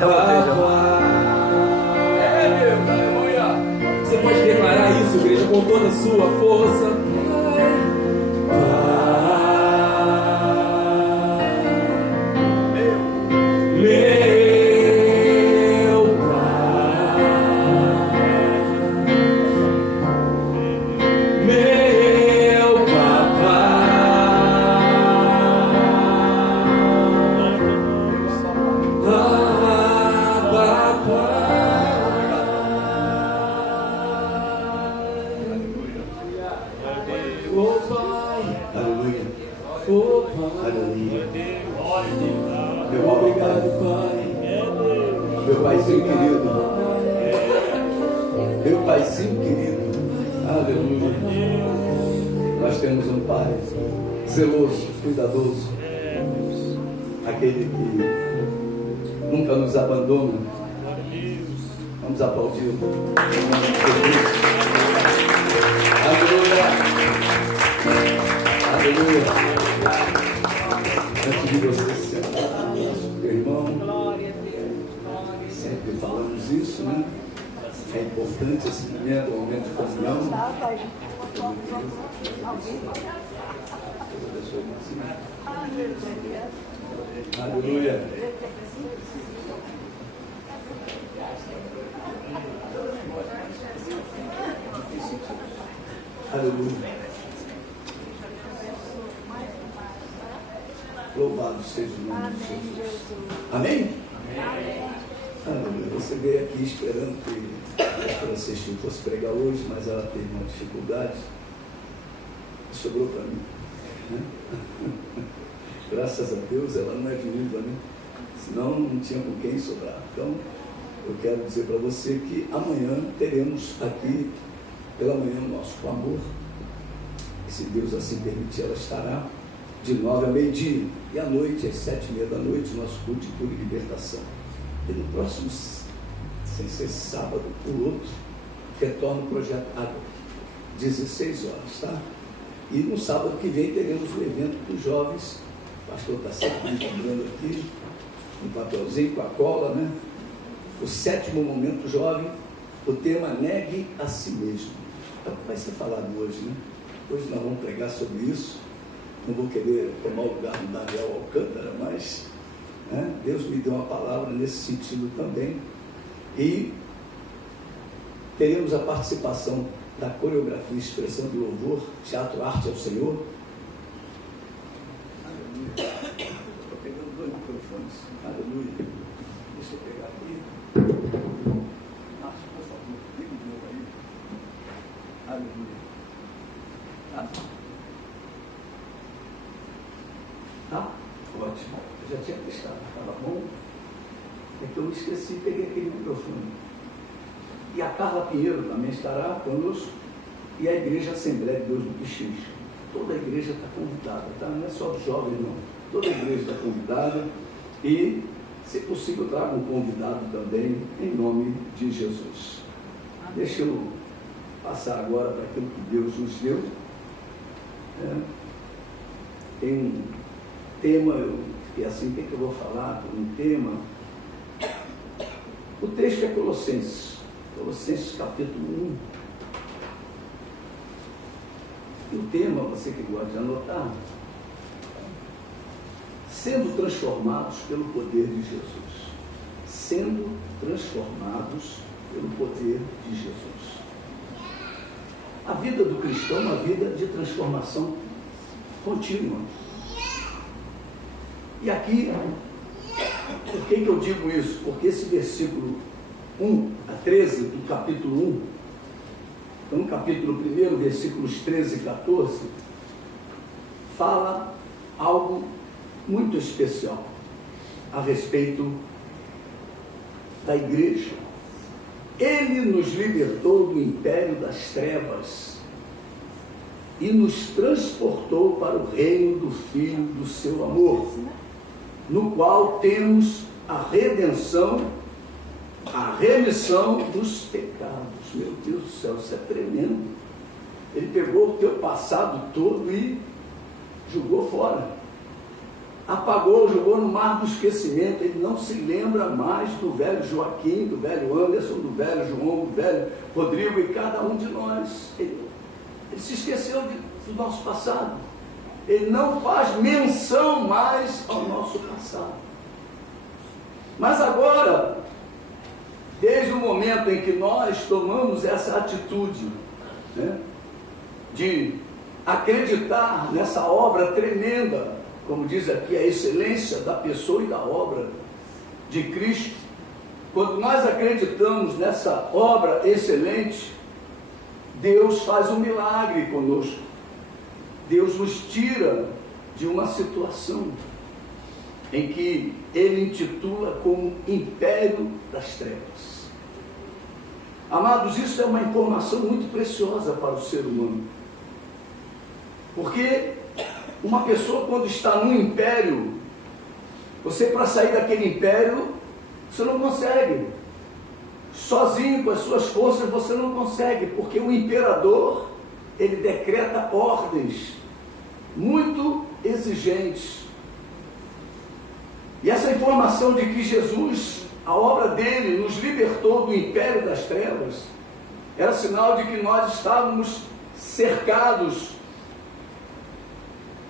até vocês, irmão. Deus, aleluia. Você pode declarar isso, igreja, com toda a sua força. Zeloso, cuidadoso, aquele que nunca nos abandona. Vamos aplaudir. Aleluia, aleluia. Antes de você sentar, meu irmão, sempre falamos isso, né? É importante esse momento, o momento de comunhão. Aleluia. Aleluia. Louvado seja o nome de Jesus. Amém? Aleluia. Você veio aqui esperando que a Francisca fosse pregar hoje, mas ela teve uma dificuldade. Sobrou para mim. Graças a Deus ela não é viúva, né? Senão não tinha com quem sobrar. Então eu quero dizer para você que amanhã teremos aqui pela manhã o nosso clamor, e se Deus assim permitir, ela estará de 9 a meio-dia, e à noite, às 7h30 da noite, o nosso culto de cura e libertação. E no próximo, sem ser sábado, o outro retorna o projeto Água, 16 horas, tá? E no sábado que vem teremos o evento dos jovens. O pastor está sempre me lembrando aqui, um papelzinho com a cola, né? O 7º momento jovem, o tema Negue a Si Mesmo. É o que vai ser falado hoje, né? Hoje nós vamos pregar sobre isso. Não vou querer tomar o lugar do Daniel Alcântara, mas né, Deus me deu uma palavra nesse sentido também. E teremos a participação da coreografia, expressão de louvor, teatro, arte ao Senhor. Aleluia. Estou pegando 2 microfones. Aleluia. Deixa eu pegar aqui. Nossa, por favor, liga o meu aí. Aleluia. Tá? Ótimo. Eu já tinha testado. Estava bom. É que eu me esqueci e peguei aquele microfone. E a Carla Pinheiro também estará conosco, e a Igreja Assembleia de Deus do Pichiche. Toda a igreja está convidada, tá? Não é só os jovens, não. Toda a igreja está convidada, e, se possível, traga um convidado também, em nome de Jesus. Deixa eu passar agora para aquilo que Deus nos deu. Tem um tema, eu fiquei assim, o que eu vou falar? Um tema. O texto é Colossenses capítulo 1. E o tema, você que gosta de anotar, sendo transformados pelo poder de Jesus. Sendo transformados pelo poder de Jesus. A vida do cristão é uma vida de transformação contínua. E aqui, por que eu digo isso? Porque esse versículo 1 a 13 do capítulo 1, então capítulo 1, versículos 13 e 14, fala algo muito especial a respeito da igreja. Ele nos libertou do império das trevas e nos transportou para o reino do Filho do seu amor, no qual temos a redenção, a remissão dos pecados. Meu Deus do céu, isso é tremendo. Ele pegou o teu passado todo e jogou fora. apagou, jogou no mar do esquecimento. Ele não se lembra mais do velho Joaquim, do velho Anderson, do velho João, do velho Rodrigo e cada um de nós. Ele se esqueceu do nosso passado. Ele não faz menção mais ao nosso passado. Mas agora, desde o momento em que nós tomamos essa atitude, né, de acreditar nessa obra tremenda, como diz aqui, a excelência da pessoa e da obra de Cristo, quando nós acreditamos nessa obra excelente, Deus faz um milagre conosco. Deus nos tira de uma situação em que Ele intitula como Império das Trevas. Amados, isso é uma informação muito preciosa para o ser humano. Porque uma pessoa, quando está num império, você, para sair daquele império, você não consegue. Sozinho, com as suas forças, você não consegue, porque o imperador, ele decreta ordens muito exigentes. E essa informação de que Jesus, a obra dele, nos libertou do império das trevas, era sinal de que nós estávamos cercados,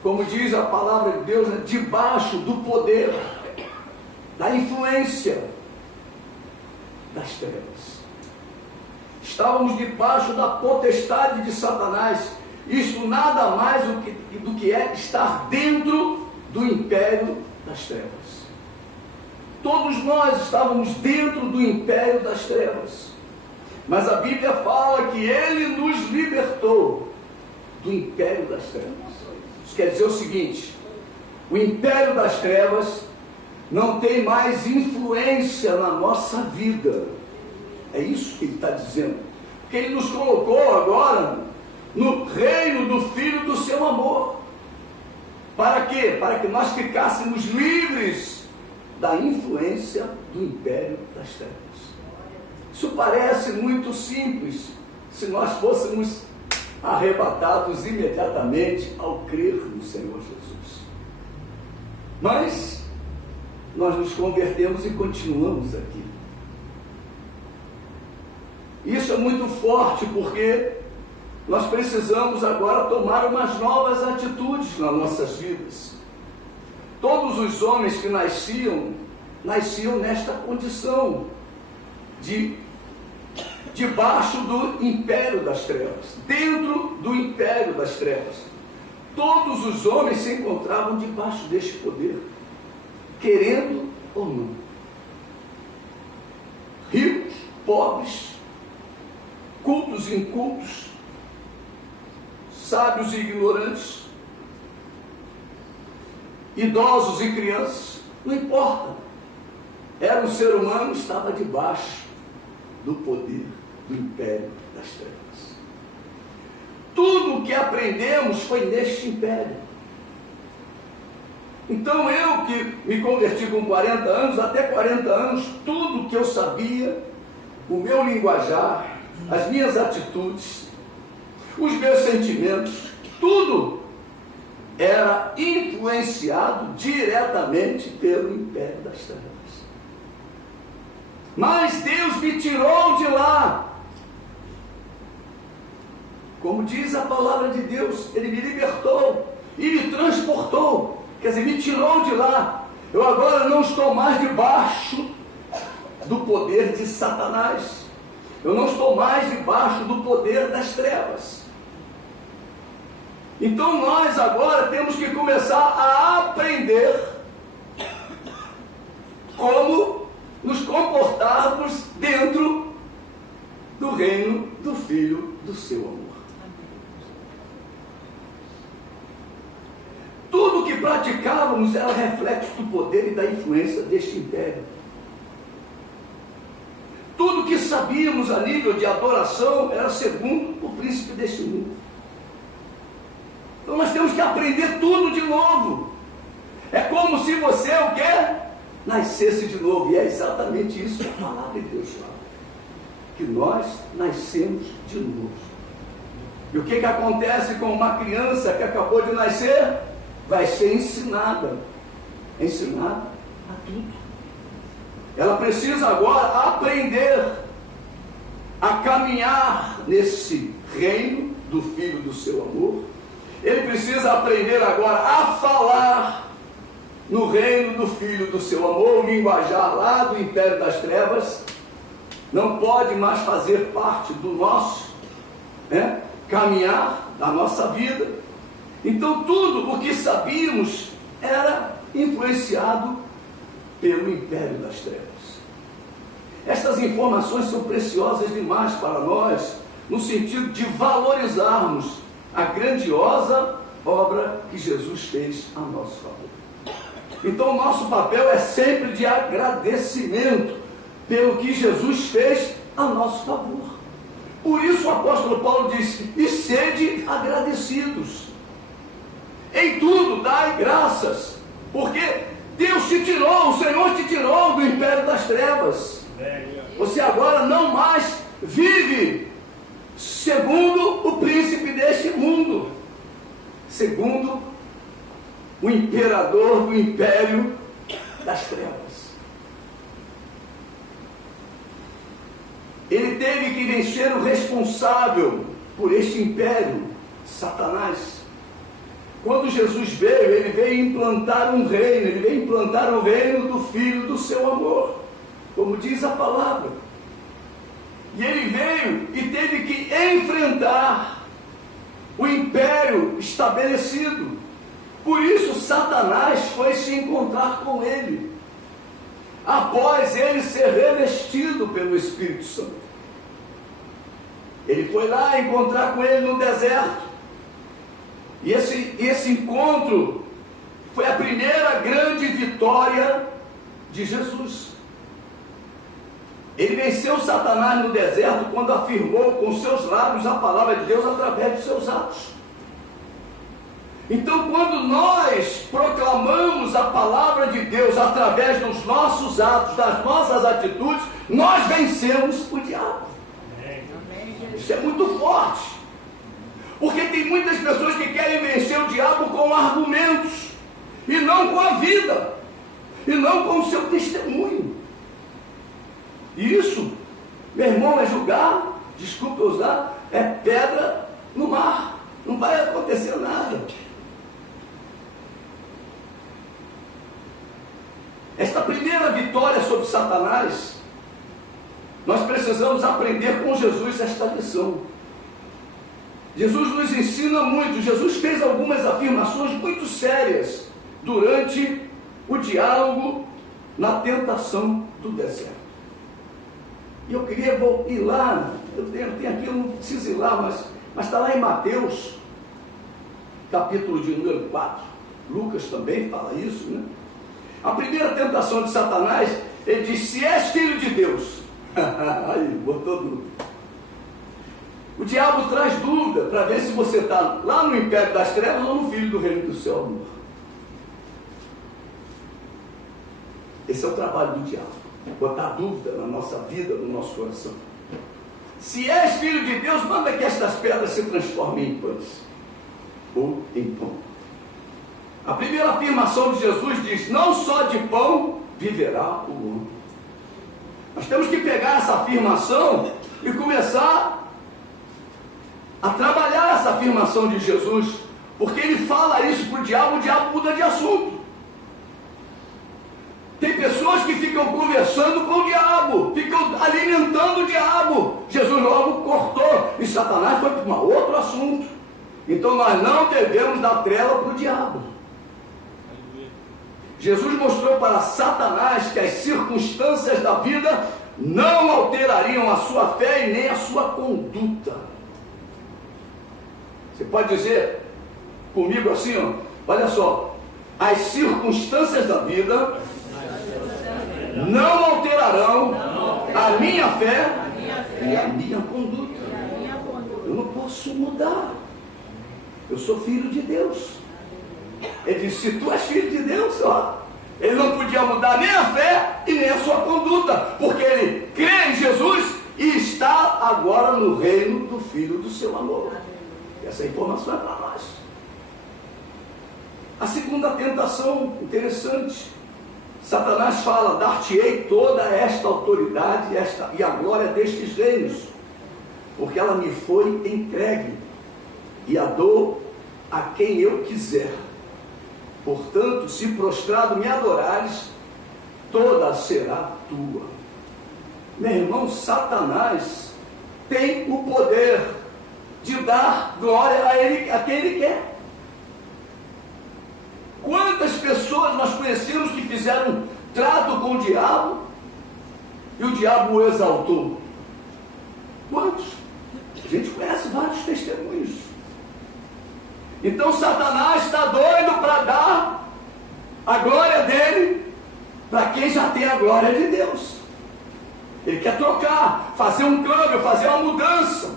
como diz a palavra de Deus, né, debaixo do poder, da influência das trevas. Estávamos debaixo da potestade de Satanás. Isto nada mais do que é estar dentro do império das trevas. Todos nós estávamos dentro do império das trevas. Mas a Bíblia fala que Ele nos libertou do império das trevas. Isso quer dizer o seguinte: o império das trevas não tem mais influência na nossa vida. É isso que ele está dizendo. Porque ele nos colocou agora no reino do Filho do seu amor. Para quê? Para que nós ficássemos livres da influência do império das trevas. Isso parece muito simples se nós fôssemos arrebatados imediatamente ao crer no Senhor Jesus. Mas nós nos convertemos e continuamos aqui. Isso é muito forte, porque nós precisamos agora tomar umas novas atitudes nas nossas vidas. Todos os homens que nasciam nesta condição debaixo do império das trevas, dentro do império das trevas. Todos os homens se encontravam debaixo deste poder, querendo ou não. Ricos, pobres, cultos e incultos, sábios e ignorantes, idosos e crianças, não importa. Era um ser humano, estava debaixo do poder do império das trevas. Tudo o que aprendemos foi neste império. Então eu que me converti com 40 anos, até 40 anos, tudo que eu sabia, o meu linguajar, as minhas atitudes, os meus sentimentos, tudo era influenciado diretamente pelo império das trevas. Mas Deus me tirou de lá. Como diz a palavra de Deus, Ele me libertou e me transportou. Quer dizer, me tirou de lá. Eu agora não estou mais debaixo do poder de Satanás. Eu não estou mais debaixo do poder das trevas. Então nós agora temos que começar a aprender como nos comportarmos dentro do reino do Filho do seu amor. Tudo que praticávamos era reflexo do poder e da influência deste império. Tudo que sabíamos a nível de adoração era segundo o príncipe deste mundo. Então nós temos que aprender tudo de novo. É como se você, o quê? Nascesse de novo. E é exatamente isso que a palavra de Deus fala. Que nós nascemos de novo. E o que acontece com uma criança que acabou de nascer? Vai ser ensinada ensinada a tudo. Ela precisa agora aprender a caminhar nesse reino do Filho do seu amor. Ele precisa aprender agora a falar no reino do Filho do seu amor. O linguajar lá do império das trevas não pode mais fazer parte do nosso caminhar, da nossa vida. Então tudo o que sabíamos era influenciado pelo império das trevas. Estas informações são preciosas demais para nós, no sentido de valorizarmos a grandiosa obra que Jesus fez a nosso favor. Então o nosso papel é sempre de agradecimento pelo que Jesus fez a nosso favor. Por isso o apóstolo Paulo disse: e sede agradecidos. Em tudo dai graças, porque Deus te tirou, o Senhor te tirou do império das trevas. Você agora não mais vive segundo o príncipe deste mundo, segundo o imperador do império das trevas. Ele teve que vencer o responsável por este império, Satanás. Quando Jesus veio, ele veio implantar um reino, ele veio implantar o reino do Filho do seu amor, como diz a palavra. E ele veio e teve que enfrentar o império estabelecido. Por isso Satanás foi se encontrar com ele, após ele ser revestido pelo Espírito Santo. Ele foi lá encontrar com ele no deserto. E esse encontro foi a primeira grande vitória de Jesus. Ele venceu Satanás no deserto quando afirmou com seus lábios a palavra de Deus através de seus atos. Então, quando nós proclamamos a palavra de Deus através dos nossos atos, das nossas atitudes, nós vencemos o diabo. Isso é muito forte. Porque tem muitas pessoas que querem vencer o diabo com argumentos, e não com a vida, e não com o seu testemunho. E isso, meu irmão, é julgar, desculpe usar, é pedra no mar. Não vai acontecer nada. Esta primeira vitória sobre Satanás, nós precisamos aprender com Jesus esta lição. Jesus nos ensina muito. Jesus fez algumas afirmações muito sérias durante o diálogo na tentação do deserto. E eu queria ir lá, eu tenho aqui, eu não preciso ir lá, mas está lá em Mateus, capítulo de número 4. Lucas também fala isso, né? A primeira tentação de Satanás, ele diz: se és filho de Deus. Aí, botou dúvida. O diabo traz dúvida para ver se você está lá no império das trevas ou no filho do reino do seu amor. Esse é o trabalho do diabo, botar dúvida na nossa vida, no nosso coração. Se és filho de Deus, manda que estas pedras se transformem em pães ou em pão. A primeira afirmação de Jesus diz: não só de pão viverá o homem. Nós temos que pegar essa afirmação e começar a trabalhar essa afirmação de Jesus, porque ele fala isso para o diabo muda de assunto. Tem pessoas que ficam conversando com o diabo, ficam alimentando o diabo. Jesus logo cortou, e Satanás foi para um outro assunto. Então nós não devemos dar trela para o diabo. Jesus mostrou para Satanás que as circunstâncias da vida não alterariam a sua fé e nem a sua conduta. Você pode dizer comigo assim, ó, olha só: as circunstâncias da vida não alterarão a minha fé e a minha conduta. Eu não posso mudar. Eu sou filho de Deus. Ele disse: se tu és filho de Deus, ó, ele não podia mudar nem a fé e nem a sua conduta, porque ele crê em Jesus e está agora no reino do Filho do seu amor. Essa informação é para nós. A segunda tentação, interessante. Satanás fala: dar-te-ei toda esta autoridade e a glória destes reinos, porque ela me foi entregue, e a dou a quem eu quiser. Portanto, se prostrado me adorares, toda será tua. Meu irmão, Satanás tem o poder de dar glória a quem ele quer. Quantas pessoas nós conhecemos que fizeram um trato com o diabo e o diabo o exaltou? Quantos? A gente conhece vários testemunhos. Então Satanás está doido para dar a glória dele para quem já tem a glória de Deus. Ele quer trocar, fazer um câmbio, fazer uma mudança.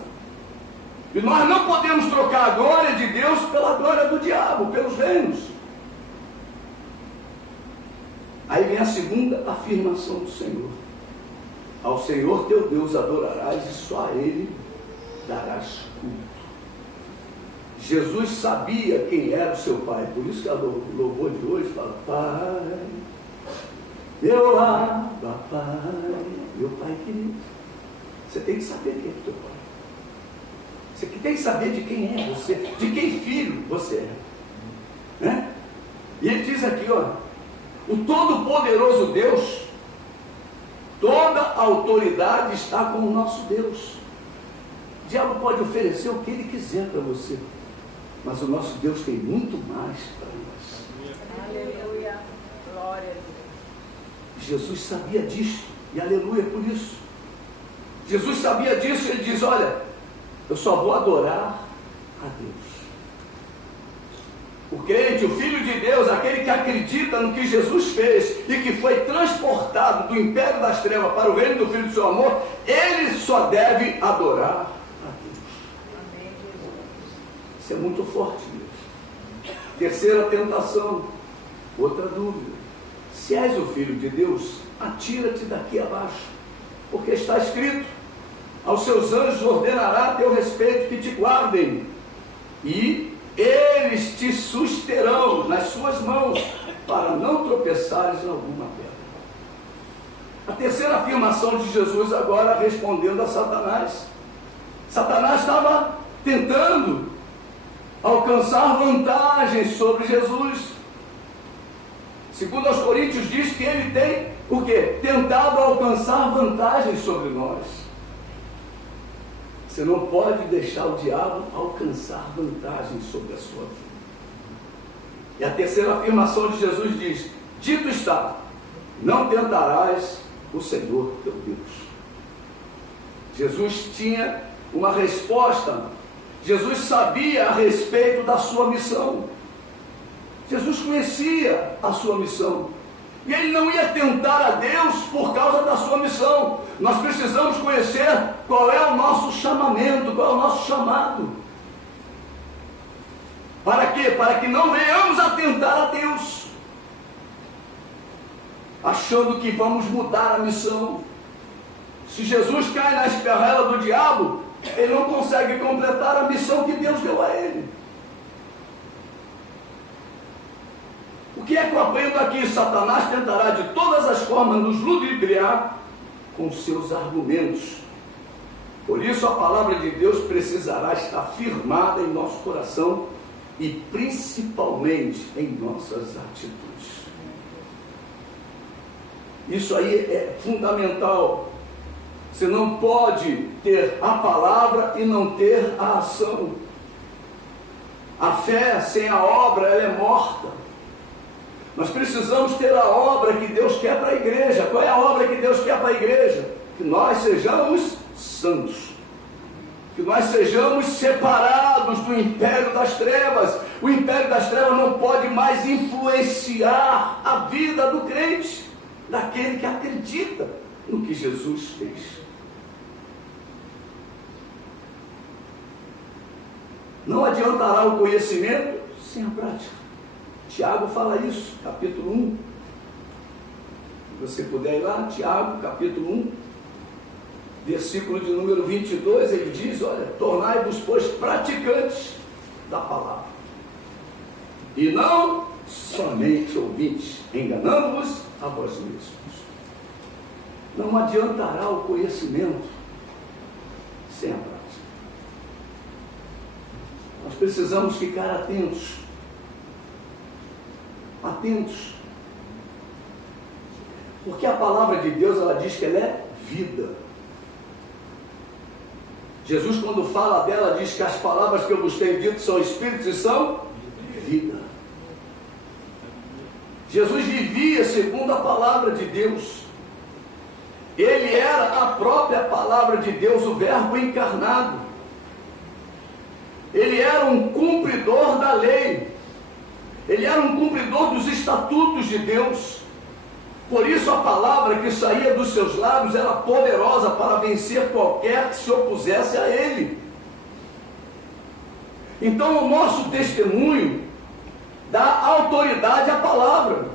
E nós não podemos trocar a glória de Deus pela glória do diabo, pelos reinos. Aí vem a segunda afirmação do Senhor: ao Senhor teu Deus adorarás e só a Ele darás culto. Jesus sabia quem era o seu Pai, por isso que a louvor de hoje fala: Pai, meu Abba, Pai, meu Pai querido. Você tem que saber quem é o teu Pai. Você tem que saber de quem é você, de quem filho você é, né? E ele diz aqui, ó: o Todo-Poderoso Deus, toda a autoridade está com o nosso Deus. O diabo pode oferecer o que ele quiser para você, mas o nosso Deus tem muito mais para nós. Aleluia, glória a Deus. Jesus sabia disso, e aleluia por isso. Jesus sabia disso, ele diz: olha, eu só vou adorar a Deus. O crente, o Filho de Deus, aquele que acredita no que Jesus fez e que foi transportado do império das trevas para o reino do Filho do seu amor, ele só deve adorar a Deus. Amém, Jesus. Isso é muito forte, Deus. Terceira tentação, outra dúvida: se és o Filho de Deus, atira-te daqui abaixo, porque está escrito: aos seus anjos ordenará a teu respeito que te guardem, e eles te susterão nas suas mãos, para não tropeçares em alguma pedra. A terceira afirmação de Jesus agora respondendo a Satanás. Satanás estava tentando alcançar vantagens sobre Jesus. Segundo aos Coríntios diz que ele tem o quê? Tentado alcançar vantagens sobre nós. Você não pode deixar o diabo alcançar vantagens sobre a sua vida. E a terceira afirmação de Jesus diz: dito está, não tentarás o Senhor teu Deus. Jesus tinha uma resposta. Jesus sabia a respeito da sua missão. Jesus conhecia a sua missão. E ele não ia tentar a Deus por causa da sua missão. Nós precisamos conhecer qual é o nosso chamamento, qual é o nosso chamado. Para quê? Para que não venhamos a tentar a Deus, achando que vamos mudar a missão. Se Jesus cai na esparrela do diabo, ele não consegue completar a missão que Deus deu a ele. O que é que eu aprendo aqui? Satanás tentará de todas as formas nos ludibriar com seus argumentos. Por isso a palavra de Deus precisará estar firmada em nosso coração e principalmente em nossas atitudes. Isso aí é fundamental. Você não pode ter a palavra e não ter a ação. A fé sem a obra, ela é morta. Nós precisamos ter a obra que Deus quer para a igreja. Qual é a obra que Deus quer para a igreja? Que nós sejamos santos. Que nós sejamos separados do império das trevas. O império das trevas não pode mais influenciar a vida do crente, daquele que acredita no que Jesus fez. Não adiantará o conhecimento sem a prática. Tiago fala isso, capítulo 1. Se você puder ir lá, Tiago, capítulo 1, versículo de número 22, ele diz: olha, tornai-vos, pois, praticantes da palavra, e não somente ouvintes, enganando-vos a vós mesmos. Não adiantará o conhecimento sem a prática. Nós precisamos ficar atentos. Atentos. Porque a palavra de Deus, ela diz que ela é vida. Jesus, quando fala dela, diz que as palavras que eu vos tenho dito são espíritos e são vida. Jesus vivia segundo a palavra de Deus. Ele era a própria palavra de Deus, o Verbo encarnado. Ele era um cumpridor da lei. Ele era um cumpridor dos estatutos de Deus. Por isso a palavra que saía dos seus lábios era poderosa para vencer qualquer que se opusesse a ele. Então o nosso testemunho dá autoridade à palavra.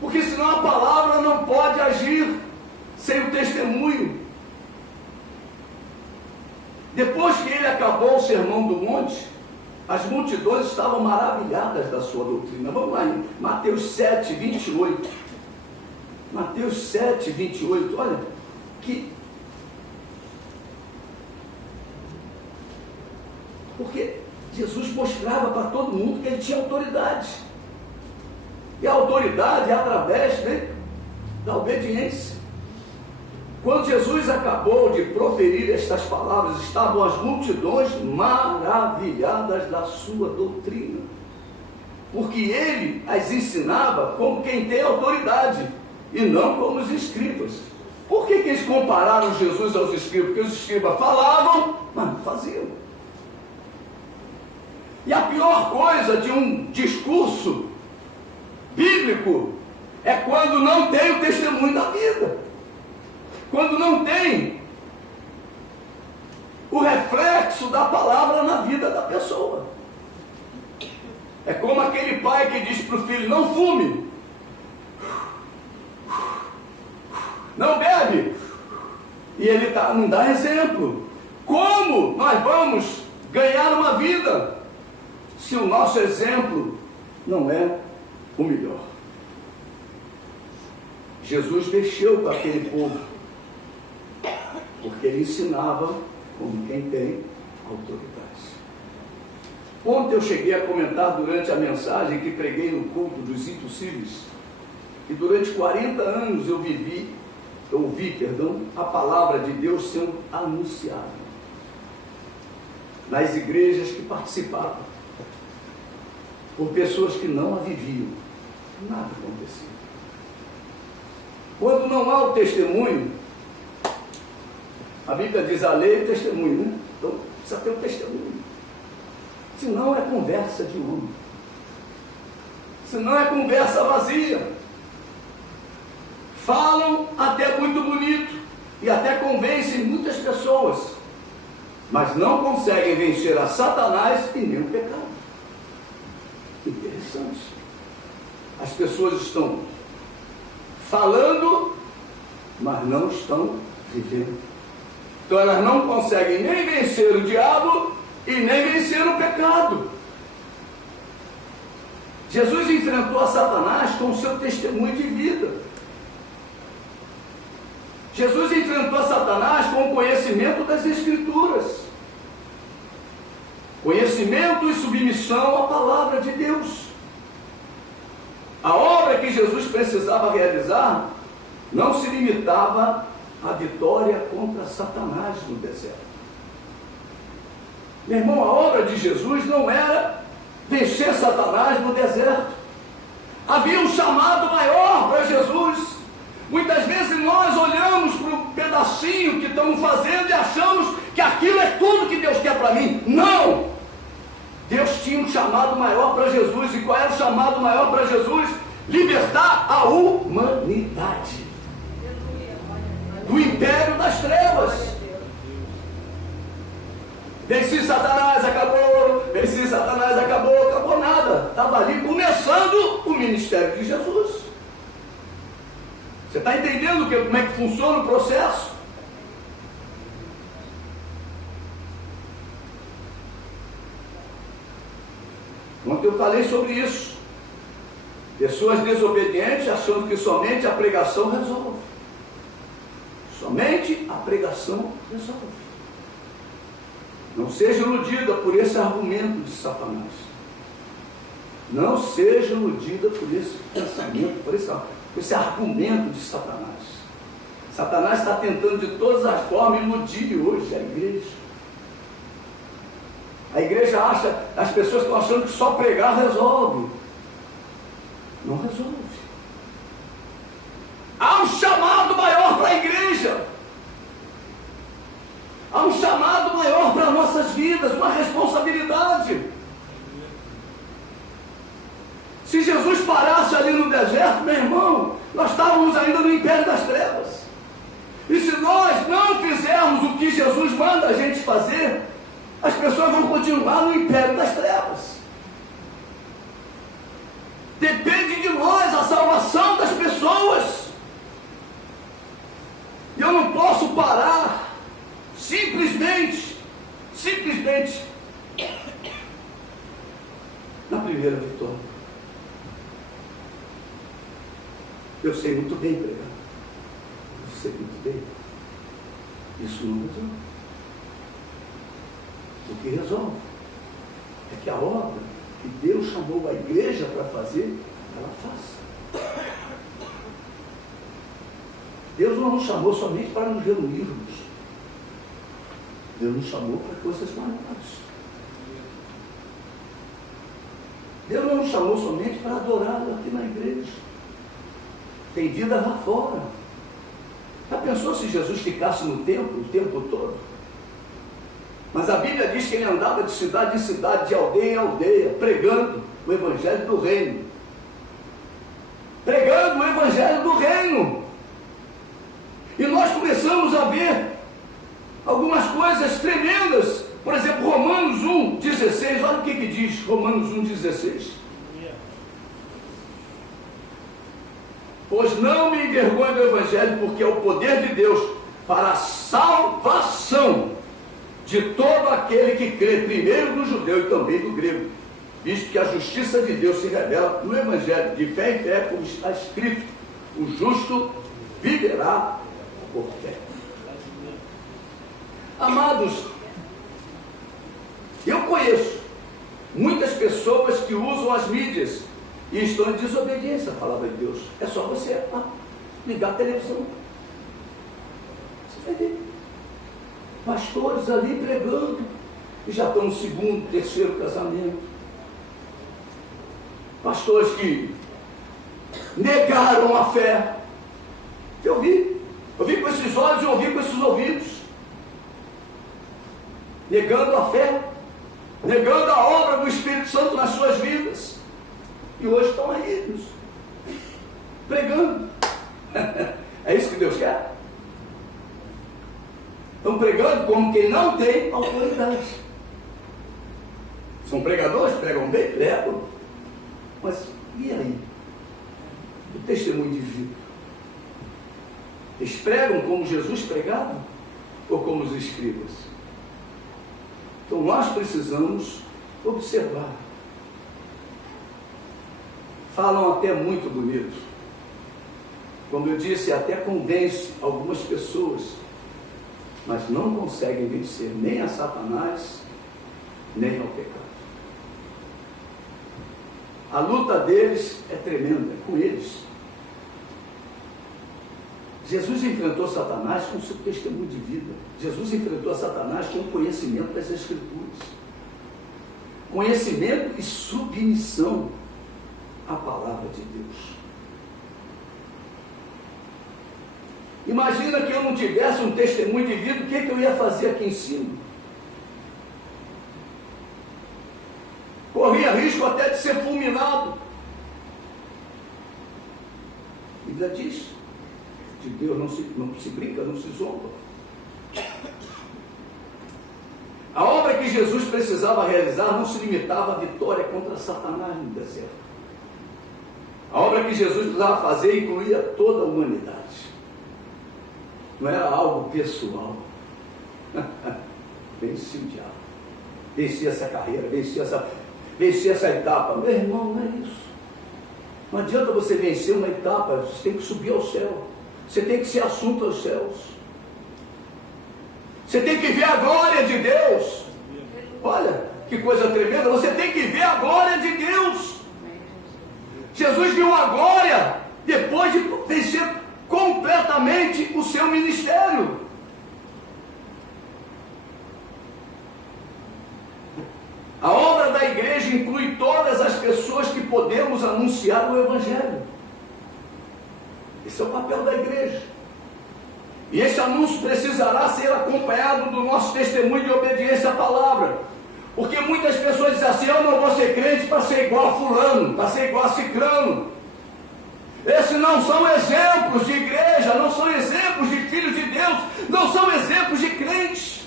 Porque senão a palavra não pode agir sem o testemunho. Depois que ele acabou o sermão do monte, as multidões estavam maravilhadas da sua doutrina. Vamos lá em Mateus 7, 28. Mateus 7, 28. Olha, porque Jesus mostrava para todo mundo que ele tinha autoridade. E a autoridade é através da obediência. Quando Jesus acabou de proferir estas palavras, estavam as multidões maravilhadas da sua doutrina. Porque ele as ensinava como quem tem autoridade, e não como os escribas. Por que eles compararam Jesus aos escribas? Porque os escribas falavam, mas não faziam. E a pior coisa de um discurso bíblico é quando não tem o testemunho da vida. Quando não tem o reflexo da palavra na vida da pessoa. É como aquele pai que diz para o filho, não fume. Não bebe. E ele não dá exemplo. Como nós vamos ganhar uma vida se o nosso exemplo não é o melhor? Jesus mexeu com aquele povo, porque ele ensinava como quem tem autoridade. Ontem eu cheguei a comentar durante a mensagem que preguei no culto dos impossíveis, e durante 40 anos eu ouvi a palavra de Deus sendo anunciada nas igrejas que participavam, por pessoas que não a viviam. Nada acontecia. Quando não há o testemunho, a Bíblia diz a lei e o testemunho, né? Então precisa ter um testemunho. Senão é conversa de homem. Senão é conversa vazia. Falam até muito bonito e até convencem muitas pessoas, mas não conseguem vencer a Satanás e nem o pecado. Interessante. As pessoas estão falando, mas não estão vivendo. Então elas não conseguem nem vencer o diabo e nem vencer o pecado. Jesus enfrentou a Satanás com o seu testemunho de vida. Jesus enfrentou a Satanás com o conhecimento das Escrituras. Conhecimento e submissão à palavra de Deus. A obra que Jesus precisava realizar não se limitava à vitória contra Satanás no deserto. Meu irmão, a obra de Jesus não era vencer Satanás no deserto. Havia um chamado maior para Jesus. Muitas vezes nós olhamos para o pedacinho que estamos fazendo e achamos que aquilo é tudo que Deus quer para mim. Não! Deus tinha um chamado maior para Jesus. E qual era o chamado maior para Jesus? Libertar a humanidade do império das trevas. Venci Satanás, acabou. Venci Satanás, acabou. Acabou nada. Estava ali começando o ministério de Jesus. Você está entendendo como é que funciona o processo? Ontem eu falei sobre isso. Pessoas desobedientes achando que somente a pregação resolve. Somente a pregação resolve. Não seja iludida por esse argumento de Satanás. Não seja iludida por esse pensamento, por esse argumento de Satanás. Satanás está tentando de todas as formas iludir hoje a igreja. A igreja acha, as pessoas estão achando que só pregar resolve. Não resolve. Há um chamado maior para a igreja. Há um chamado maior para nossas vidas, uma responsabilidade. Se Jesus parasse ali no deserto, meu irmão, nós estávamos ainda no império das trevas. E se nós não fizermos o que Jesus manda a gente fazer, as pessoas vão continuar no império das trevas. Depende de nós a salvação das pessoas. E eu não posso parar simplesmente na primeira vitória. Eu sei muito bem pregar. Eu sei muito bem. Isso não resolve. O que resolve é que a obra que Deus chamou a igreja para fazer, ela faça. Deus não nos chamou somente para nos reunirmos. Deus nos chamou para coisas maiores. Deus não nos chamou somente para adorá-lo aqui na igreja. Tem vida lá fora. Já pensou se Jesus ficasse no templo o tempo todo? Mas a Bíblia diz que ele andava de cidade em cidade, de aldeia em aldeia, pregando o Evangelho do Reino. Pregando o Evangelho do Reino. E nós começamos a ver algumas coisas tremendas. Por exemplo, Romanos 1,16. Olha o que diz Romanos 1,16. Pois não me envergonho do Evangelho, porque é o poder de Deus para a salvação de todo aquele que crê, primeiro do judeu e também do grego, visto que a justiça de Deus se revela no Evangelho, de fé em fé, como está escrito: o justo viverá por fé. Amados, eu conheço muitas pessoas que usam as mídias e estão em desobediência à palavra de Deus. É só você ligar a televisão. Você vai ver pastores ali pregando e já estão no segundo, terceiro casamento. Pastores que negaram a fé. Eu vi com esses olhos e ouvi com esses ouvidos. Negando a fé, negando a obra do Espírito Santo nas suas vidas. E hoje estão aí, pregando. É isso que Deus quer? Estão pregando como quem não tem autoridade. São pregadores, pregam bem, pregam. Mas e aí? O testemunho de vida? Eles pregam como Jesus pregava? Ou como os escribas? Então nós precisamos observar. Falam até muito bonito. Como eu disse, até convence algumas pessoas, mas não conseguem vencer nem a Satanás, nem ao pecado. A luta deles é tremenda, é com eles. Jesus enfrentou Satanás com o seu testemunho de vida. Jesus enfrentou Satanás com o conhecimento das Escrituras. Conhecimento e submissão à palavra de Deus. Imagina que eu não tivesse um testemunho de vida, o que eu ia fazer aqui em cima? Corria risco até de ser fulminado. A Bíblia diz: de Deus não se brinca, não se zomba. A obra que Jesus precisava realizar não se limitava à vitória contra Satanás no deserto. A obra que Jesus precisava fazer incluía toda a humanidade. Não era algo pessoal. Vencia o diabo. Vencia essa carreira, vencia essa etapa. Meu irmão, não é isso. Não adianta você vencer uma etapa, você tem que subir ao céu. Você tem que ser assunto aos céus. Você tem que ver a glória de Deus. Olha, que coisa tremenda. Você tem que ver a glória de Deus. Jesus viu a glória depois de vencer completamente o seu ministério. A obra da igreja inclui todas as pessoas que podemos anunciar o Evangelho. Esse é o papel da igreja. E esse anúncio precisará ser acompanhado do nosso testemunho de obediência à palavra. Porque muitas pessoas dizem assim: eu não vou ser crente para ser igual a fulano, para ser igual a cicrano. Esses não são exemplos de igreja, não são exemplos de filhos de Deus, não são exemplos de crentes.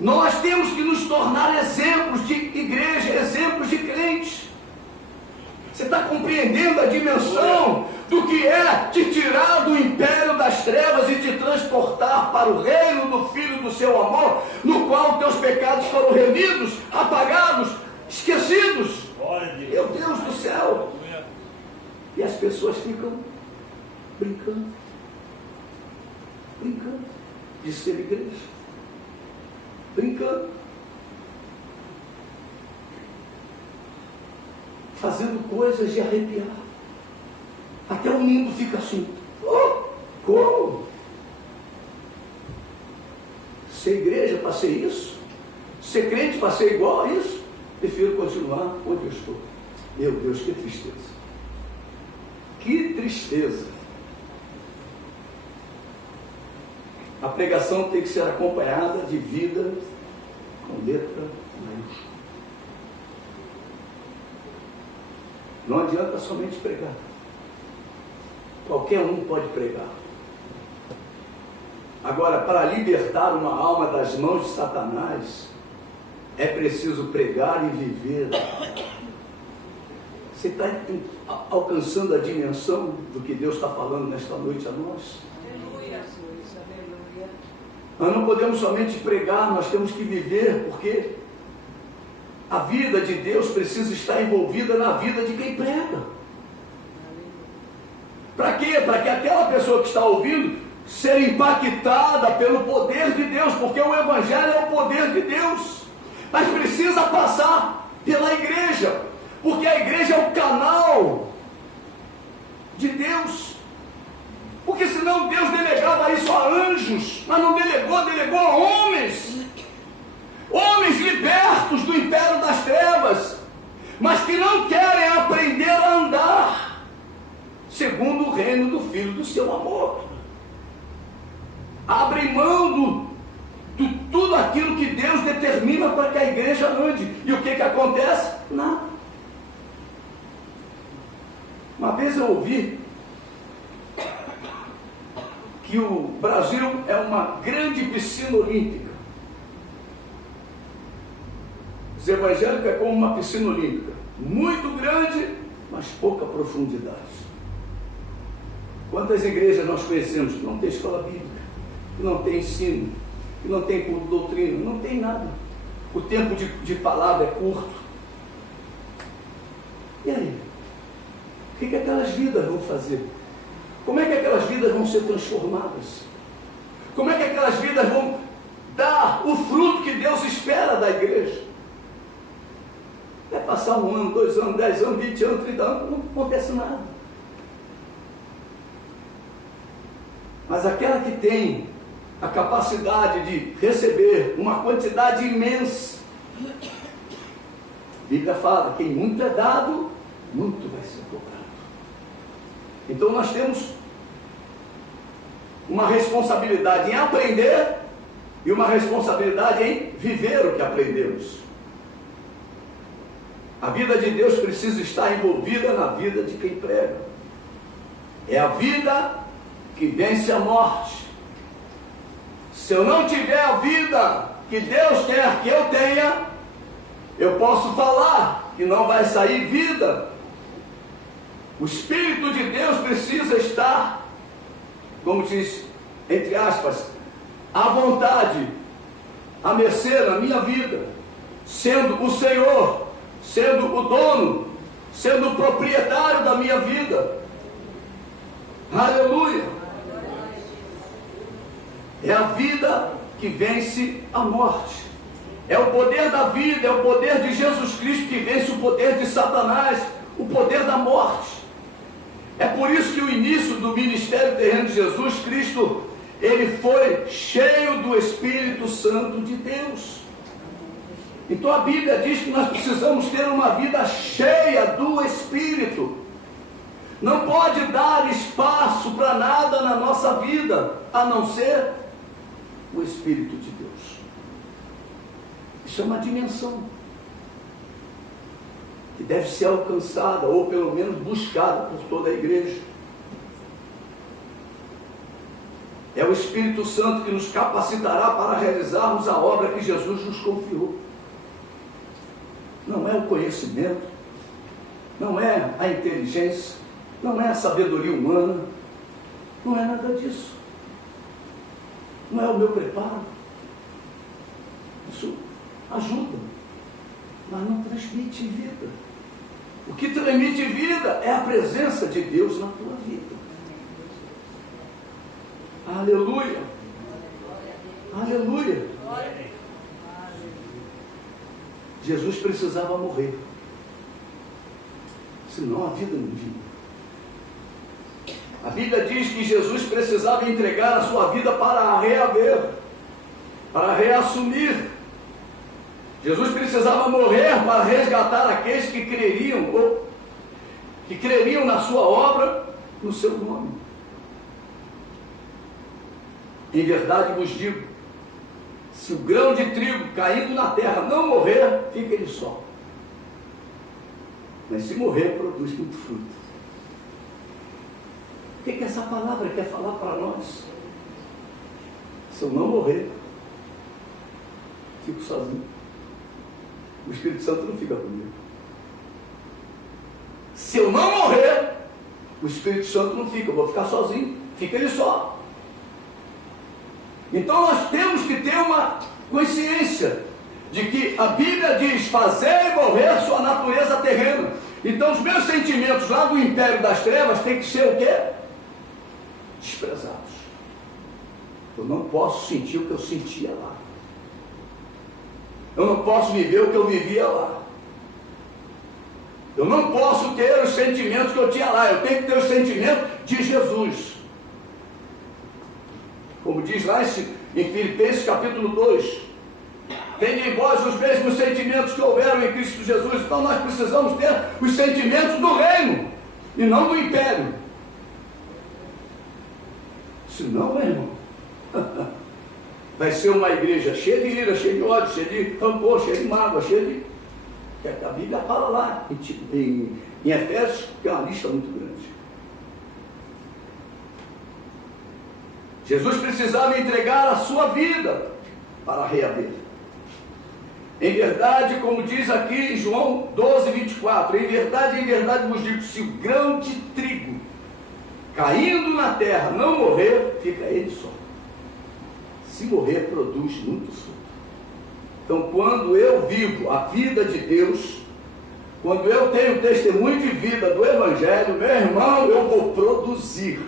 Nós temos que nos tornar exemplos de igreja, exemplos de crentes. Você está compreendendo a dimensão do que é te tirar do império das trevas e te transportar para o reino do Filho do seu amor, no qual teus pecados foram remidos, apagados, esquecidos? Meu Deus do céu! E as pessoas ficam brincando de ser igreja, brincando, fazendo coisas de arrepiar. Até o mundo fica assim: oh, como? Ser igreja para ser isso? Ser crente para ser igual a isso? Prefiro continuar onde eu estou. Meu Deus, que tristeza! Que tristeza! A pregação tem que ser acompanhada de vida com letra maiúscula. Não adianta somente pregar. Qualquer um pode pregar. Agora, para libertar uma alma das mãos de Satanás, é preciso pregar e viver. Você está alcançando a dimensão do que Deus está falando nesta noite a nós? Aleluia, Jesus, aleluia. Nós não podemos somente pregar, nós temos que viver, porque a vida de Deus precisa estar envolvida na vida de quem prega. Para quê? Para que aquela pessoa que está ouvindo seja impactada pelo poder de Deus, porque o Evangelho é o poder de Deus. Mas precisa passar pela igreja, porque a igreja é o canal de Deus. Porque senão Deus delegava isso a anjos, mas não delegou, delegou a homens. Homens libertos do império das trevas, mas que não querem aprender a andar segundo o reino do Filho do seu amor. Abrem mão de tudo aquilo que Deus determina para que a igreja ande. E o que acontece? Nada. Uma vez eu ouvi que o Brasil é uma grande piscina olímpica. Os evangélicos é como uma piscina olímpica, muito grande, mas pouca profundidade. Quantas igrejas nós conhecemos que não tem escola bíblica, que não tem ensino, que não tem culto de doutrina, não tem nada. O tempo de palavra é curto. E aí? O que aquelas vidas vão fazer? Como é que aquelas vidas vão ser transformadas? Como é que aquelas vidas vão dar o fruto que Deus espera da igreja? Vai passar 1 ano, 2 anos, 10 anos, 20 anos, 30 anos, não acontece nada. Mas aquela que tem a capacidade de receber uma quantidade imensa, a Bíblia fala: quem muito é dado, muito vai ser cobrado. Então nós temos uma responsabilidade em aprender e uma responsabilidade em viver o que aprendemos. A vida de Deus precisa estar envolvida na vida de quem prega. É a vida que vence a morte. Se eu não tiver a vida que Deus quer que eu tenha, eu posso falar que não vai sair vida. O Espírito de Deus precisa estar, como diz, entre aspas, à vontade, à mercê na minha vida, sendo o Senhor, sendo o dono, sendo o proprietário da minha vida. Aleluia! É a vida que vence a morte. É o poder da vida, é o poder de Jesus Cristo que vence o poder de Satanás, o poder da morte. É por isso que o início do ministério terreno de Jesus Cristo, ele foi cheio do Espírito Santo de Deus. Então a Bíblia diz que nós precisamos ter uma vida cheia do Espírito. Não pode dar espaço para nada na nossa vida, a não ser o Espírito de Deus. Isso é uma dimensão que deve ser alcançada, ou pelo menos buscada por toda a igreja. É o Espírito Santo que nos capacitará para realizarmos a obra que Jesus nos confiou. Não é o conhecimento, não é a inteligência, não é a sabedoria humana, não é nada disso. Não é o meu preparo. Isso ajuda, mas não transmite vida. O que transmite vida é a presença de Deus na tua vida. Aleluia! Aleluia! Jesus precisava morrer, senão a vida não vinha. A Bíblia diz que Jesus precisava entregar a sua vida para reaver, para reassumir. Jesus precisava morrer para resgatar aqueles que creriam na sua obra, no seu nome. Em verdade vos digo, se o grão de trigo caindo na terra não morrer, fica ele só. Mas se morrer, produz muito fruto. O que essa palavra quer falar para nós? Se eu não morrer, fico sozinho. O Espírito Santo não fica comigo. Se eu não morrer, o Espírito Santo não fica, eu vou ficar sozinho, fica ele só. Então nós temos que ter uma consciência de que a Bíblia diz: fazei morrer sua natureza terrena. Então os meus sentimentos lá do império das trevas têm que ser o quê? Desprezados. Eu não posso sentir o que eu sentia lá. Eu não posso viver o que eu vivia lá. Eu não posso ter os sentimentos que eu tinha lá. Eu tenho que ter os sentimentos de Jesus. Como diz lá em Filipenses capítulo 2. Tende em vós os mesmos sentimentos que houveram em Cristo Jesus. Então nós precisamos ter os sentimentos do reino e não do império. Senão, meu irmão, vai ser uma igreja cheia de ira, cheia de ódio, cheia de rancor, cheia de mágoa, cheia de... A Bíblia fala lá em Efésios, que é uma lista muito grande. Jesus precisava entregar a sua vida para reaver. Em verdade, como diz aqui em João 12, 24, em verdade vos digo, se o grão de trigo caindo na terra não morrer, fica ele só. Se morrer, produz muito fruto. Então, quando eu vivo a vida de Deus, quando eu tenho testemunho de vida do Evangelho, meu irmão, eu vou produzir.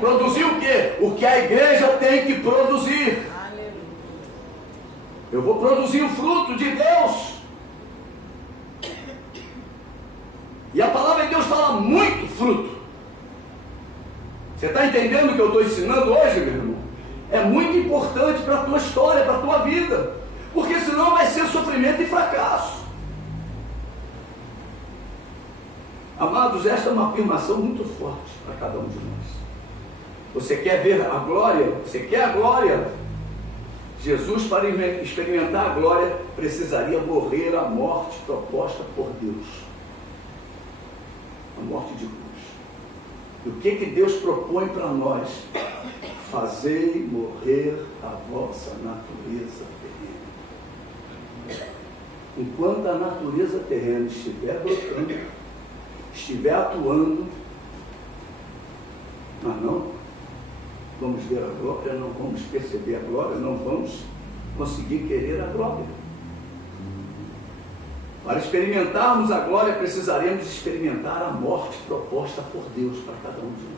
Produzir o quê? O que a igreja tem que produzir. Eu vou produzir o fruto de Deus. E a palavra de Deus fala muito fruto. Você está entendendo o que eu estou ensinando hoje, meu irmão? É muito importante para a tua história, para a tua vida. Porque senão vai ser sofrimento e fracasso. Amados, esta é uma afirmação muito forte para cada um de nós. Você quer ver a glória? Você quer a glória? Jesus, para experimentar a glória, precisaria morrer a morte proposta por Deus. A morte de cruz. E o que Deus propõe para nós? Fazei morrer a vossa natureza terrena. Enquanto a natureza terrena estiver brotando, estiver atuando, mas não vamos ver a glória, não vamos perceber a glória, não vamos conseguir querer a glória. Para experimentarmos a glória, precisaremos experimentar a morte proposta por Deus para cada um de nós.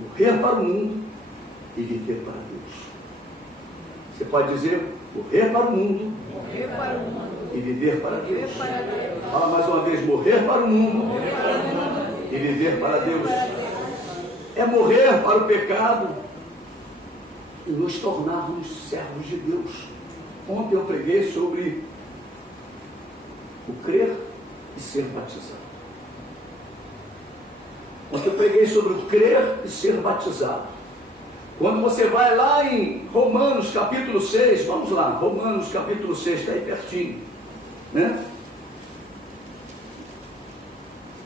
Morrer para o mundo e viver para Deus. Você pode dizer, morrer para o mundo, e viver para Deus. Fala mais uma vez, morrer para o mundo, e viver para Deus. É morrer para o pecado e nos tornarmos servos de Deus. Ontem eu preguei sobre o crer e ser batizado. Ontem eu preguei sobre o crer e ser batizado. Quando você vai lá em Romanos capítulo 6, vamos lá, Romanos capítulo 6, está aí pertinho, né?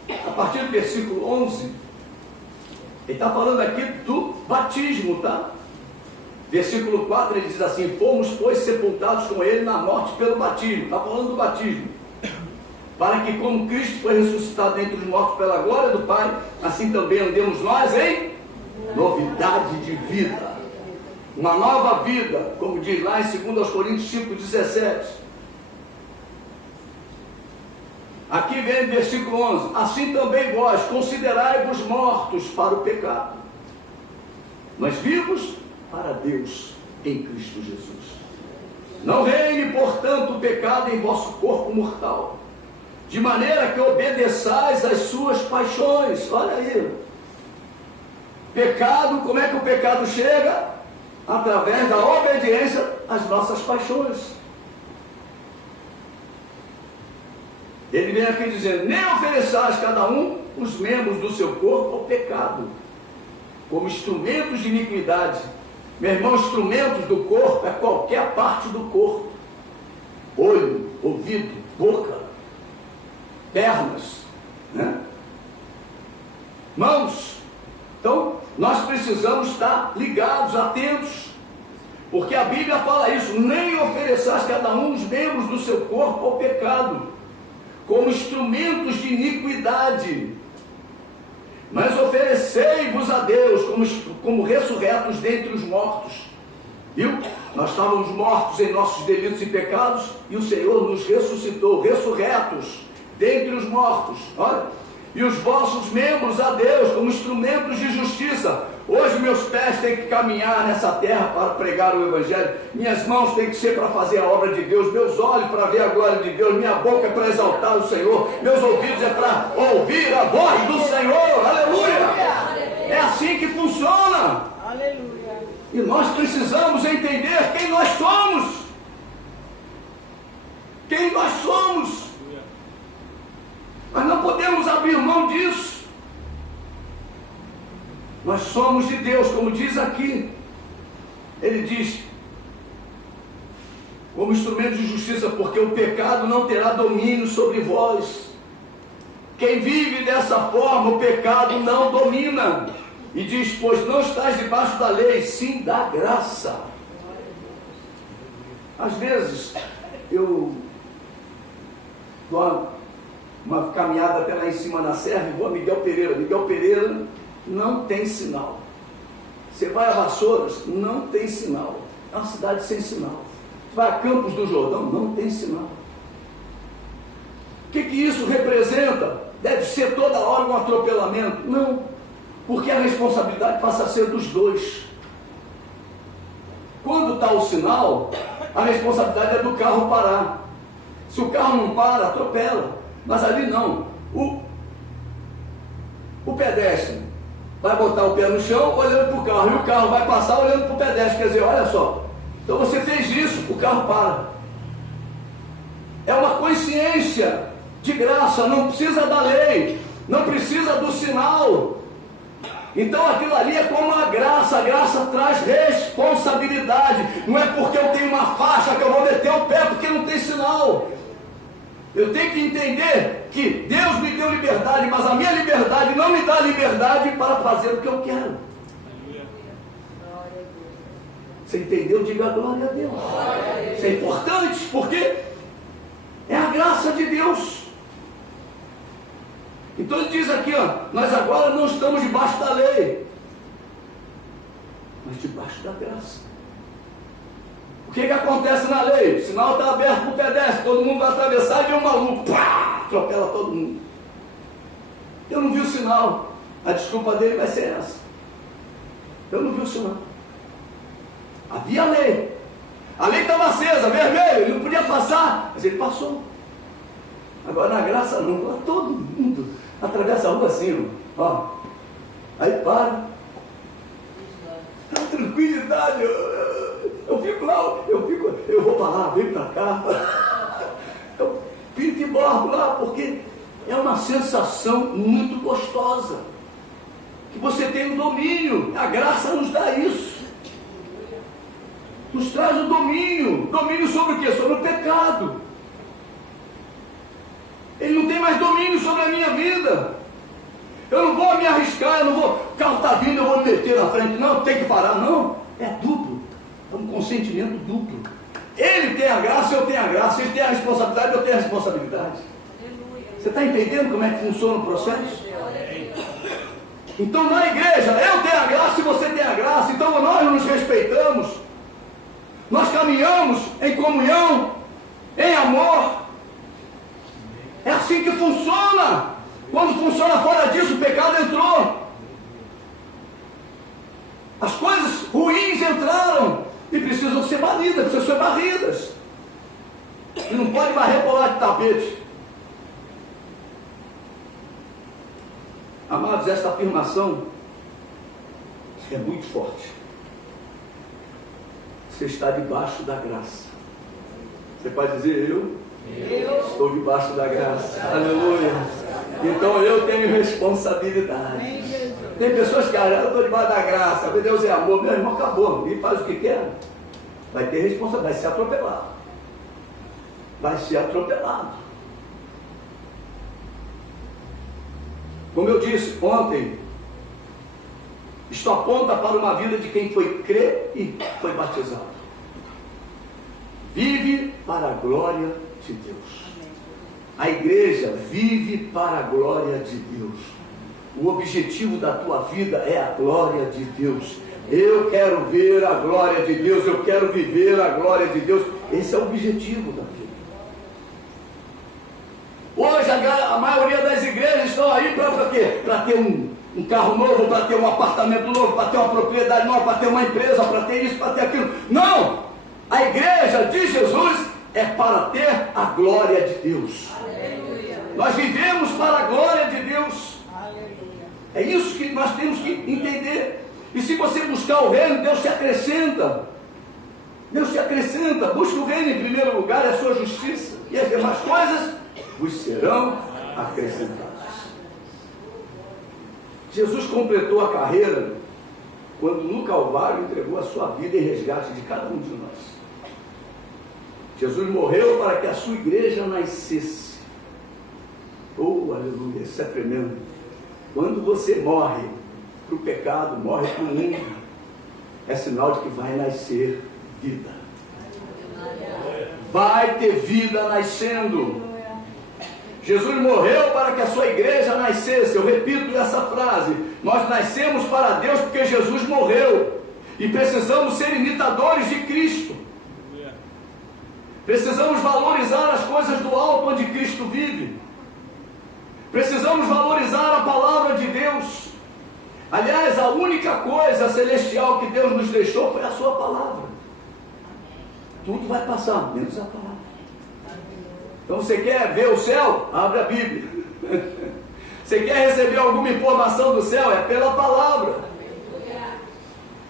A partir do versículo 11, ele está falando aqui do batismo, tá? Versículo 4, ele diz assim, fomos, pois, sepultados com ele na morte pelo batismo. Está falando do batismo. Para que, como Cristo foi ressuscitado dentre os mortos pela glória do Pai, assim também andemos nós em novidade de vida. Uma nova vida, como diz lá em 2 Coríntios 5,17. Aqui vem o versículo 11. Assim também vós, considerai-vos mortos para o pecado, mas vivos para Deus em Cristo Jesus. Não reine, portanto, o pecado em vosso corpo mortal, de maneira que obedeçais às suas paixões. Olha aí. Pecado, como é que o pecado chega? Através da obediência às nossas paixões. Ele vem aqui dizendo, nem ofereçais cada um os membros do seu corpo ao pecado, como instrumentos de iniquidade. Meu irmão, instrumentos do corpo é qualquer parte do corpo. Olho, ouvido, boca, pernas, né? Mãos. Então, nós precisamos estar ligados, atentos, porque a Bíblia fala isso, nem ofereçais cada um os membros do seu corpo ao pecado, como instrumentos de iniquidade, mas oferecei-vos a Deus como ressurretos dentre os mortos. Viu? Nós estávamos mortos em nossos delitos e pecados, e o Senhor nos ressuscitou, ressurretos dentre os mortos. Olha, e os vossos membros a Deus como instrumentos de justiça. Hoje meus pés têm que caminhar nessa terra para pregar o Evangelho, minhas mãos têm que ser para fazer a obra de Deus, meus olhos para ver a glória de Deus, minha boca é para exaltar o Senhor, meus ouvidos é para ouvir a voz do Senhor. Aleluia! É assim que funciona. Aleluia! E nós precisamos entender quem nós somos. Quem nós somos. Mas não podemos abrir mão disso. Nós somos de Deus, como diz aqui. Ele diz, como instrumento de justiça, porque o pecado não terá domínio sobre vós. Quem vive dessa forma, o pecado não domina. E diz, pois não estás debaixo da lei, sim da graça. Às vezes, eu dou uma caminhada até lá em cima na serra e vou a Miguel Pereira. Miguel Pereira não tem sinal. Você vai a Vassouras, não tem sinal. É uma cidade sem sinal. Você vai a Campos do Jordão, não tem sinal. O que isso representa? Deve ser toda hora um atropelamento? Não, porque a responsabilidade passa a ser dos dois. Quando está o sinal, a responsabilidade é do carro parar. Se o carro não para, atropela. Mas ali não. O pedestre vai botar o pé no chão olhando para o carro, e o carro vai passar olhando para o pedestre. Quer dizer, olha só, então você fez isso, o carro para. É uma consciência de graça, não precisa da lei, não precisa do sinal. Então aquilo ali é como a graça traz responsabilidade. Não é porque eu tenho uma faixa que eu vou meter o pé porque não tem sinal. Eu tenho que entender que Deus me deu liberdade, mas a minha liberdade não me dá liberdade para fazer o que eu quero. Você entendeu? Diga glória a Deus. Isso é importante, porque é a graça de Deus. Então ele diz aqui, ó, nós agora não estamos debaixo da lei, mas debaixo da graça. O que acontece na lei? O sinal está aberto para o pedestre, todo mundo vai atravessar e vem um maluco, pá, atropela todo mundo. Eu não vi o sinal, a desculpa dele vai ser essa. Eu não vi o sinal. Havia a lei estava acesa, vermelho, ele não podia passar, mas ele passou. Agora na graça não, lá todo mundo atravessa a rua assim, ó. Aí para. A tranquilidade, eu fico lá, eu vou para lá, venho para cá. Eu pinto e bordo lá, porque é uma sensação muito gostosa. Que você tem o domínio, a graça nos dá isso. Nos traz o domínio. Domínio sobre o quê? Sobre o pecado. Ele não tem mais domínio sobre a minha vida. Eu não vou me arriscar, eu não vou, o carro está vindo, eu vou me meter na frente. Não, tem que parar, não. É duplo. É um consentimento duplo. Ele tem a graça, eu tenho a graça. Ele tem a responsabilidade, eu tenho a responsabilidade. Você está entendendo como é que funciona o processo? Então na igreja, eu tenho a graça e você tem a graça. Então nós nos respeitamos. Nós caminhamos em comunhão, em amor. É assim que funciona. Quando funciona fora disso, o pecado entrou. As coisas ruins entraram e precisam ser banidas, precisam ser varridas. E não pode varrer por lá de tapete. Amados, esta afirmação é muito forte. Você está debaixo da graça. Você pode dizer, eu estou debaixo da graça. Aleluia. Então eu tenho responsabilidade. Tem pessoas que acham, eu estou debaixo da graça, Deus é amor. Meu irmão, acabou. E faz o que quer. Vai ter responsabilidade, vai ser atropelado. Vai ser atropelado. Como eu disse ontem, isto aponta para uma vida de quem foi crer e foi batizado. Vive para a glória de Deus. A igreja vive para a glória de Deus. O objetivo da tua vida é a glória de Deus. Eu quero ver a glória de Deus, eu quero viver a glória de Deus. Esse é o objetivo da vida. Hoje a maioria das igrejas estão aí para quê? Para ter um carro novo, para ter um apartamento novo, para ter uma propriedade nova, para ter uma empresa, para ter isso, para ter aquilo. Não! A igreja de Jesus é para ter a glória de Deus. Aleluia. Nós vivemos para a glória de Deus. Aleluia. É isso que nós temos que entender. E se você buscar o reino, Deus te acrescenta. Deus te acrescenta. Busca o reino em primeiro lugar, é a sua justiça. E as demais coisas vos serão acrescentadas. Jesus completou a carreira quando no Calvário entregou a sua vida em resgate de cada um de nós. Jesus morreu para que a sua igreja nascesse. Oh, aleluia, isso é tremendo. Quando você morre para o pecado, morre para o mundo, é sinal de que vai nascer vida. Vai ter vida nascendo. Jesus morreu para que a sua igreja nascesse. Eu repito essa frase. Nós nascemos para Deus porque Jesus morreu. E precisamos ser imitadores de Cristo. Precisamos valorizar as coisas do alto onde Cristo vive. Precisamos valorizar a palavra de Deus. Aliás, a única coisa celestial que Deus nos deixou foi a sua palavra. Tudo vai passar, menos a palavra. Então você quer ver o céu? Abre a Bíblia. Você quer receber alguma informação do céu? É pela palavra.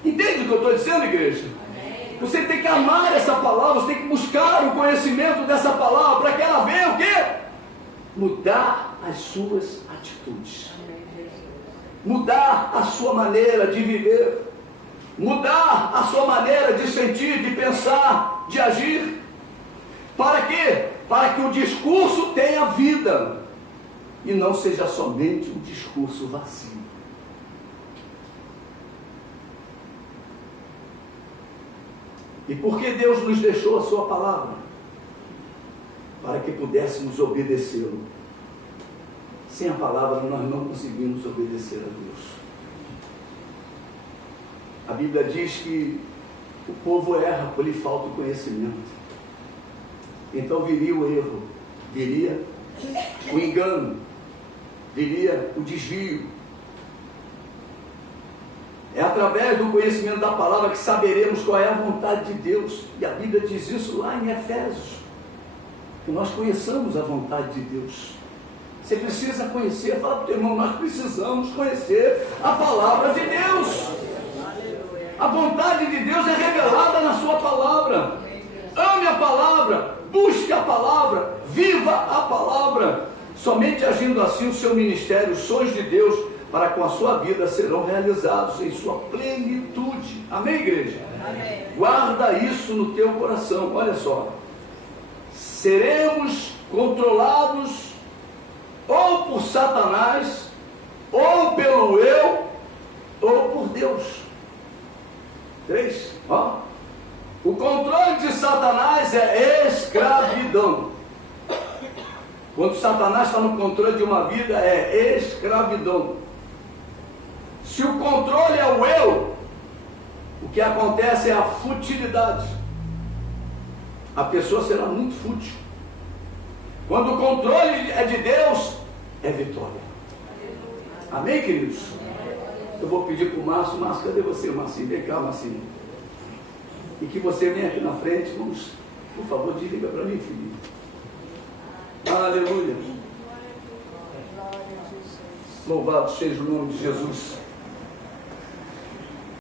Entende o que eu estou dizendo, igreja? Você tem que amar essa palavra, você tem que buscar o conhecimento dessa palavra para que ela venha o quê? Mudar as suas atitudes. Mudar a sua maneira de viver. Mudar a sua maneira de sentir, de pensar, de agir. Para quê? Para que o discurso tenha vida e não seja somente um discurso vazio. E por que Deus nos deixou a sua palavra? Para que pudéssemos obedecê-lo. Sem a palavra nós não conseguimos obedecer a Deus. A Bíblia diz que O povo erra por lhe falta o conhecimento. Então viria o erro, viria o engano, viria o desvio. É através do conhecimento da palavra que saberemos qual é a vontade de Deus. E a Bíblia diz isso lá em Efésios. Que nós conheçamos a vontade de Deus. Você precisa conhecer, fala para o teu irmão, nós precisamos conhecer a palavra de Deus. A vontade de Deus é revelada na sua palavra. Ame a palavra, busque a palavra, viva a palavra. Somente agindo assim o seu ministério, os sonhos de Deus para com a sua vida serão realizados em sua plenitude. Amém, igreja? Amém. Guarda isso no teu coração. Olha só. Seremos controlados ou por Satanás, ou pelo eu, ou por Deus. 3. Ó. O controle de Satanás é escravidão. Quando Satanás está no controle de uma vida, é escravidão. Se o controle é o eu, o que acontece é a futilidade. A pessoa será muito fútil. Quando o controle é de Deus, é vitória. Amém, queridos? Eu vou pedir para o Márcio. Márcio, cadê você, Marcinho? Vem cá, Marcinho. E que você venha aqui na frente. Vamos, por favor, desliga para mim, filhinho. Aleluia. Louvado seja o nome de Jesus.